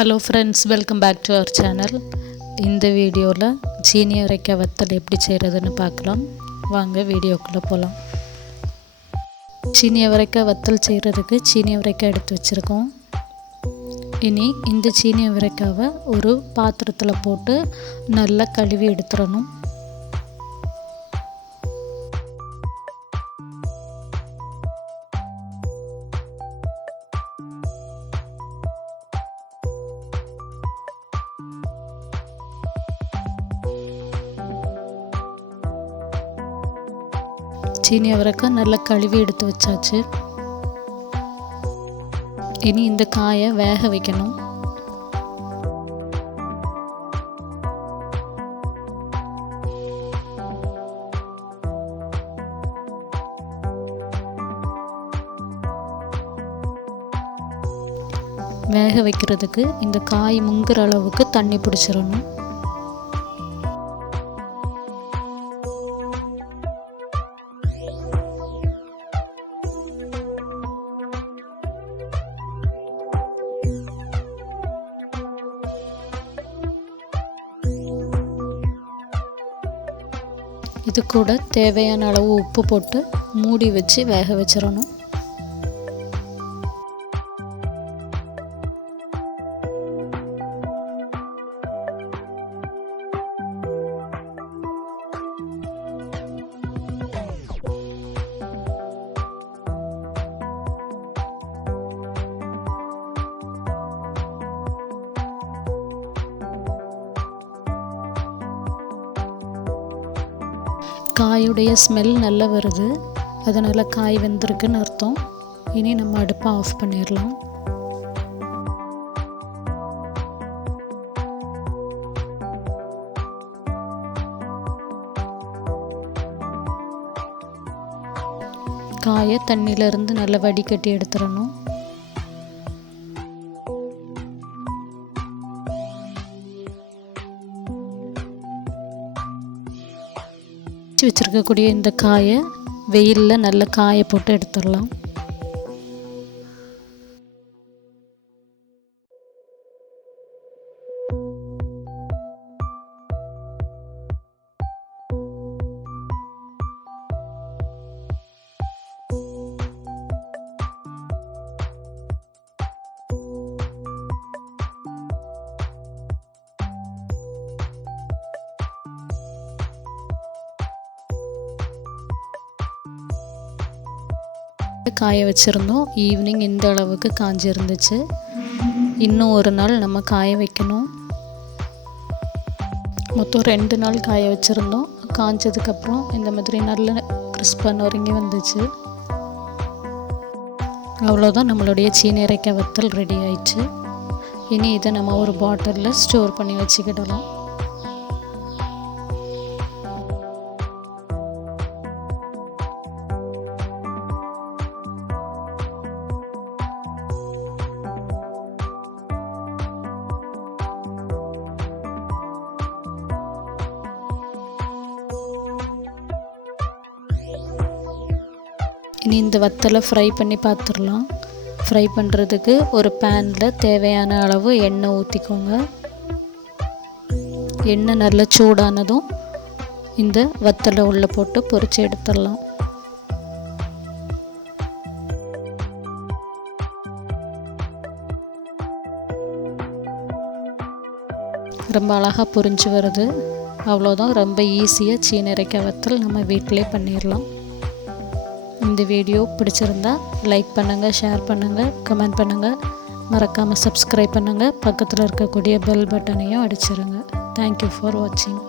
Hello friends, welcome back to our channel. இந்த வீடியோல சீனியவரைக்காய் வத்தல் எப்படி செய்யறதுன்னு பார்க்கலாம். வாங்க வீடியோக்குள்ள போலாம். சீனியவரைக்காய் வத்தல் செய்யறதுக்கு சீனியவரைக்காய் எடுத்து வச்சிருக்கோம். இனி இந்த சீனியவரைக்காவை ஒரு பாத்திரத்துல போட்டு நல்லா கழுவி எடுத்துறணும். சீனியவரைக்காய் நல்லா கழுவி எடுத்து வச்சாச்சு. இனி இந்த காயை வேக வைக்கணும். வேக வைக்கிறதுக்கு இந்த காய் முங்குற அளவுக்கு தண்ணி பிடிச்சிடணும். இது கூட தேவையான அளவு உப்பு போட்டு மூடி வச்சு வேக வச்சிடணும். காயுடைய ஸ்மெல் நல்லா வருது, அதனால் காய் வெந்திருக்குன்னு அர்த்தம். இனி நம்ம அடுப்பை ஆஃப் பண்ணிடலாம். காயை தண்ணியிலேருந்து நல்லா வடிகட்டி எடுத்துடணும். வச்சிருக்கக்கூடிய இந்த காயை வெயிலில் நல்ல காய போட்டு எடுத்துடலாம். காய வச்சுருந்தோம். ஈவினிங் இந்த அளவுக்கு காஞ்சி இருந்துச்சு. இன்னும் ஒரு நாள் நம்ம காய வைக்கணும். மொத்தம் 2 நாள் காய வச்சுருந்தோம். காஞ்சதுக்கப்புறம் இந்த மாதிரி நல்ல கிறிஸ்பாக நொறுங்கி வந்துச்சு. அவ்வளோதான், நம்மளுடைய சீனியவரைக்காய் வத்தல் ரெடி ஆயிடுச்சு. இனி இதை நம்ம ஒரு பாட்டிலில் ஸ்டோர் பண்ணி வச்சுக்கிடலாம். இனி இந்த வத்தலை ஃப்ரை பண்ணி பார்த்துடலாம். ஃப்ரை பண்ணுறதுக்கு ஒரு பேனில் தேவையான அளவு எண்ணெய் ஊற்றிக்கோங்க. எண்ணெய் நல்லா சூடானதும் இந்த வத்தலை உள்ளே போட்டு பொரிச்சு எடுத்துடலாம். ரொம்ப அழகாக பொரிஞ்சு வருது. அவ்வளோதான், ரொம்ப ஈஸியாக சீனியவரைக்காய் வத்தல் நம்ம வீட்டிலே பண்ணிடலாம். இந்த வீடியோ பிடிச்சிருந்தா லைக் பண்ணுங்கள், ஷேர் பண்ணுங்கள், கமெண்ட் பண்ணுங்கள், மறக்காமல் சப்ஸ்கிரைப் பண்ணுங்கள். பக்கத்தில் இருக்கக்கூடிய பெல் பட்டனையும் அடிச்சிருங்க. தேங்க்யூ ஃபார் வாட்சிங்.